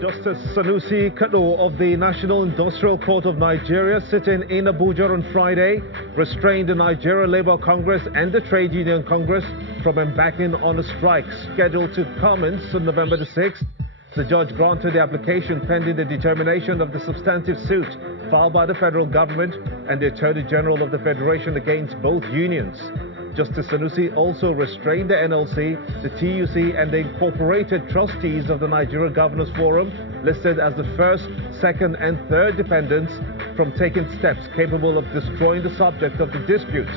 Justice Sanusi Kato of the National Industrial Court of Nigeria, sitting in Abuja on Friday, restrained the Nigeria Labour Congress and the Trade Union Congress from embarking on a strike scheduled to commence on November the 6th. The judge granted the application pending the determination of the substantive suit filed by the federal government and the Attorney General of the Federation against both unions. Justice Sanusi also restrained the NLC, the TUC, and the incorporated trustees of the Nigeria Governors Forum, listed as the first, second, and third defendants, from taking steps capable of destroying the subject of the dispute.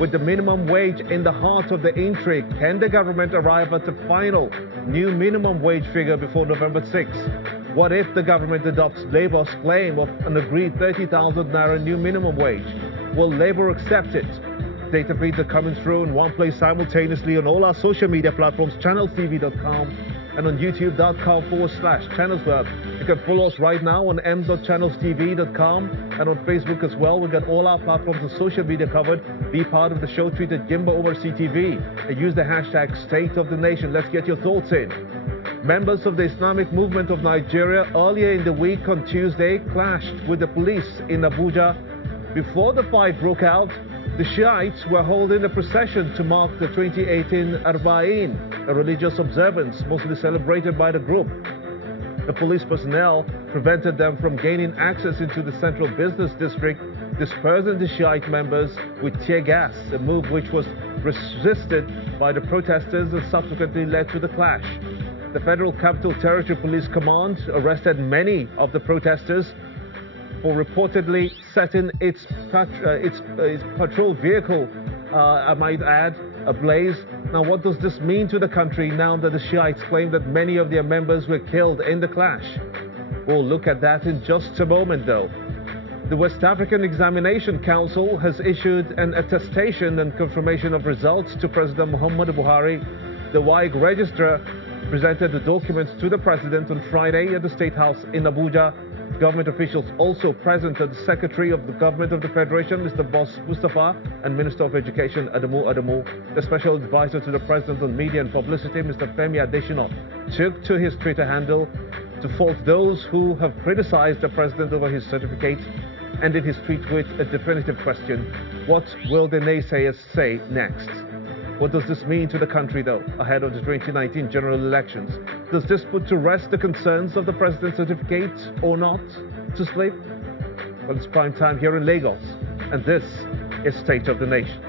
With the minimum wage in the heart of the intrigue, can the government arrive at the final new minimum wage figure before November 6? What if the government adopts Labour's claim of an agreed 30,000 naira new minimum wage? Will Labour accept it? Data feeds are coming through in one place simultaneously on all our social media platforms, channelstv.com and on youtube.com/channelsweb. You can follow us right now on m.channelstv.com and on Facebook as well. We've got all our platforms and social media covered. Be part of the show. Tweet at Gimba over CTV and use the hashtag State of the Nation. Let's get your thoughts in. Members of the Islamic Movement of Nigeria earlier in the week on Tuesday clashed with the police in Abuja. Before the fight broke out, the Shiites were holding a procession to mark the 2018 Arba'in, a religious observance mostly celebrated by the group. The police personnel prevented them from gaining access into the central business district, dispersing the Shiite members with tear gas, a move which was resisted by the protesters and subsequently led to the clash. The Federal Capital Territory Police Command arrested many of the protesters for reportedly setting its patrol vehicle, I might add, ablaze. Now, what does this mean to the country now that the Shiites claim that many of their members were killed in the clash? We'll look at that in just a moment, though. The West African Examination Council has issued an attestation and confirmation of results to President Muhammadu Buhari. The WAEC registrar presented the documents to the president on Friday at the State House in Abuja. Government officials also present are the Secretary of the Government of the Federation, Mr. Boss Mustafa, and Minister of Education, Adamu. The Special Advisor to the President on Media and Publicity, Mr. Femi Adesina, took to his Twitter handle to fault those who have criticized the President over his certificate, and in his tweet with a definitive question: what will the naysayers say next? What does this mean to the country, though, ahead of the 2019 general elections? Does this put to rest the concerns of the president's certificate or not? To sleep? Well, it's prime time here in Lagos, and this is State of the Nation.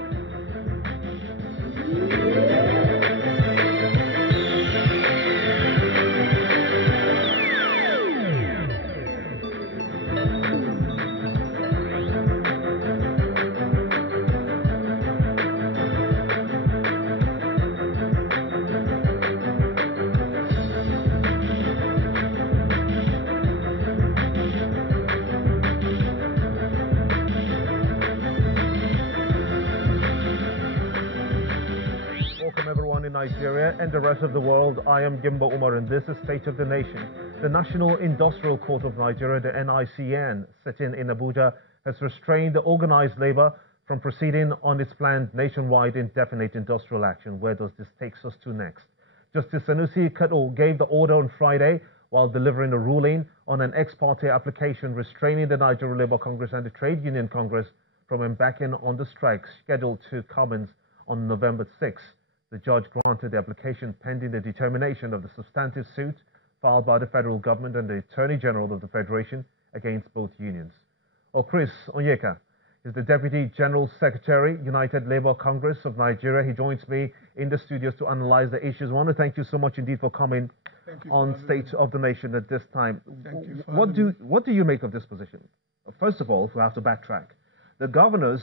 Nigeria and the rest of the world. I am Gimba Umar and this is State of the Nation. The National Industrial Court of Nigeria, the NICN, sitting in Abuja, has restrained the organized labor from proceeding on its planned nationwide indefinite industrial action. Where does this take us to next? Justice Sanusi Kato gave the order on Friday while delivering a ruling on an ex parte application restraining the Nigeria Labour Congress and the Trade Union Congress from embarking on the strike scheduled to commence on November 6th. The judge granted the application pending the determination of the substantive suit filed by the federal government and the Attorney General of the Federation against both unions. Chris Onyeka is the Deputy General Secretary, United Labour Congress of Nigeria. He joins me in the studios to analyze the issues. I want to thank you so much indeed for coming on State of the Nation at this time. What do you make of this position? First of all, we have to backtrack. The governors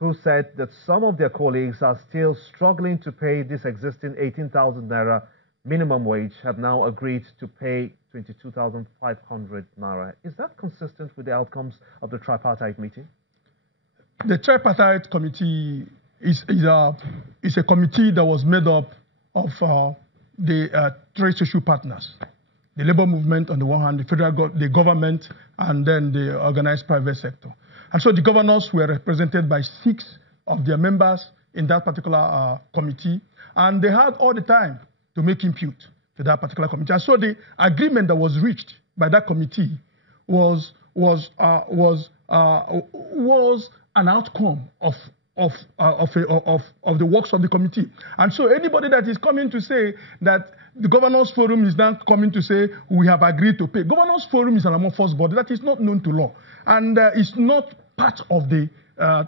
who said that some of their colleagues are still struggling to pay this existing 18,000 naira minimum wage have now agreed to pay 22,500 naira. Is that consistent with the outcomes of the tripartite meeting? The tripartite committee is a committee that was made up of the three social partners: the labor movement on the one hand, the government, and then the organized private sector. And so the governors were represented by 6 of their members in that particular committee, and they had all the time to make input, to that particular committee. And so the agreement that was reached by that committee was an outcome of the works of the committee. And so anybody that is coming to say that the Governors Forum is now coming to say we have agreed to pay. Governors Forum is an amorphous body that is not known to law, and it's not part of the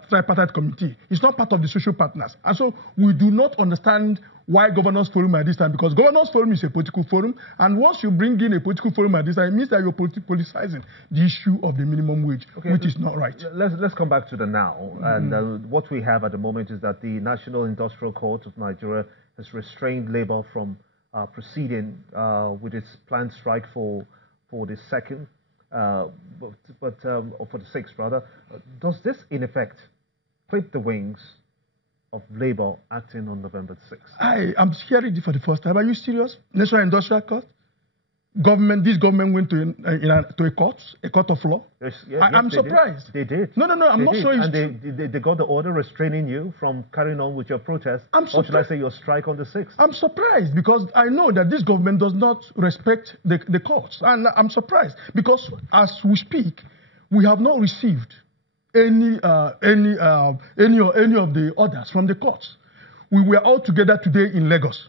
tripartite committee. It's not part of the social partners. And so we do not understand why Governors Forum at this time, because Governors Forum is a political forum, and once you bring in a political forum at this time, it means that you're politicizing the issue of the minimum wage, which is not right. Let's come back to the now. And what we have at the moment is that the National Industrial Court of Nigeria has restrained labor from proceeding with its planned strike for the second, or for the sixth rather. Does this in effect clip the wings of labor acting on November 6th? I'm hearing it for the first time. Are you serious? National Industrial Court? This government went to a court of law. Yes, I'm surprised. They did. No, I'm not sure it's true. They got the order restraining you from carrying on with your protest, or should I say your strike on the 6th? I'm surprised because I know that this government does not respect the courts. And I'm surprised because as we speak, we have not received any of the orders from the courts. We were all together today in Lagos.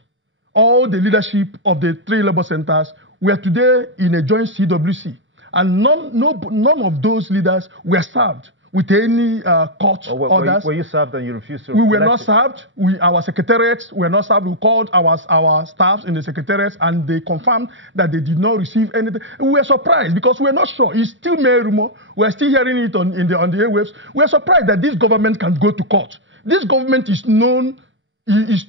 All the leadership of the 3 labor centers were today in a joint CWC, and none of those leaders were served with any court orders. Were you served and you refused to? We were not served. Our secretariats were not served. We called our staffs in the secretariats, and they confirmed that they did not receive anything. We were surprised because we were not sure. It's still mere rumor. We're still hearing it on the airwaves. We're surprised that this government can go to court. This government is known, with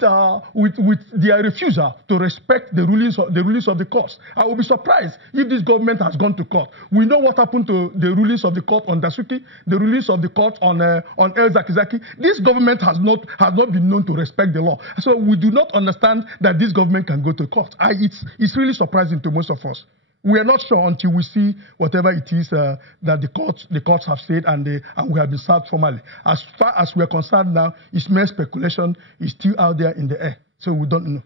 their refusal to respect the rulings of the courts. I will be surprised if this government has gone to court. We know what happened to the rulings of the court on Dasuki, the rulings of the court on El Zakizaki. This government has not been known to respect the law. So we do not understand that this government can go to court. It's really surprising to most of us. We are not sure until we see whatever it is that the courts have said, and we have been served formally. As far as we are concerned now, it's mere speculation. It's still out there in the air, so we don't know.